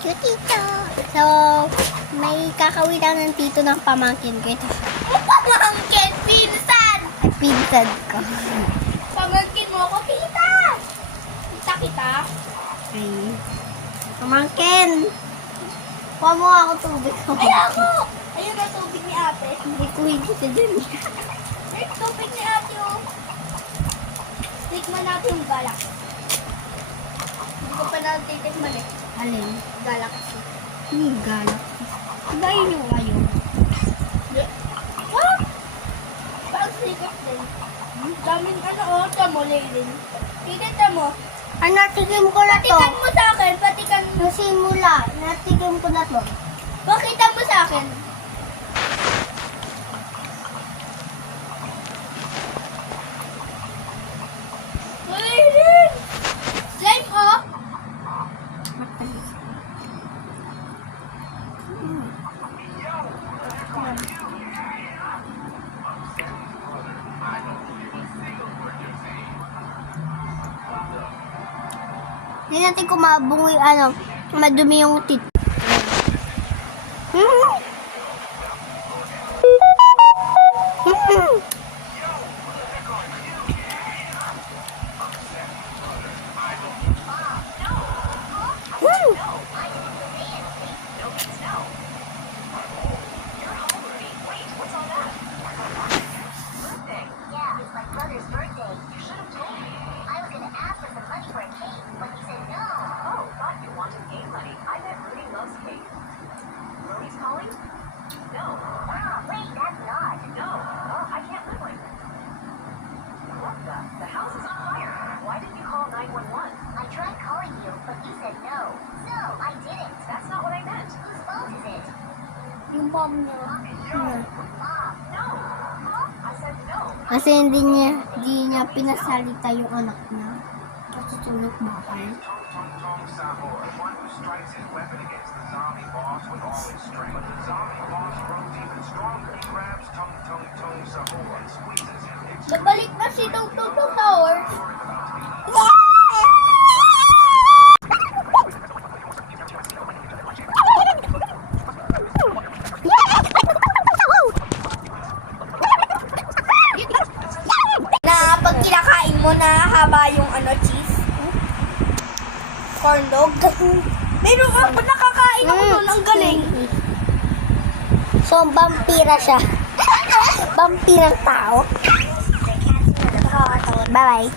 Thank you, tito. So, may kakawin lang ng tito ng pamangkin ko. Ito siya. Pamangkin, pinsan! Ay, pinsan ko. Pamangkin mo ako, tita! Tita kita? Ay. Pamangkin! Kuha mo ako tubig. Ay, ako! Ayun na tubig ni ate. Hindi ko hindi sa dyan. Ay, tubig ni ate, oh. Tikman natin yung galak. Hindi ko pa natitikman eh. Alin? Galak kasi. Galak. Diba yun yung ayaw? Ah! Parang sikat din. Daming ano, oh, tamo, Laylin. Ikita mo. Ay, natikim ko na to. Patikan mo sa akin, patikan mo. Nung simula, natikim ko na to. Pakita mo sa akin. Laylin! Slime, oh! Hindi natin kumabungoy, madumi yung tit. Yung mom niya. Kasi hindi niya pinasalita yung anak niya. Kasi tulog bakal. Nabalik na si Tung Tung Tung Tower. Na pag kinakain mo na haba yung cheese. Corn dog. Meron ako nakakain ako nun, ang galing. So, vampira siya. Vampirang tao. Bye-bye.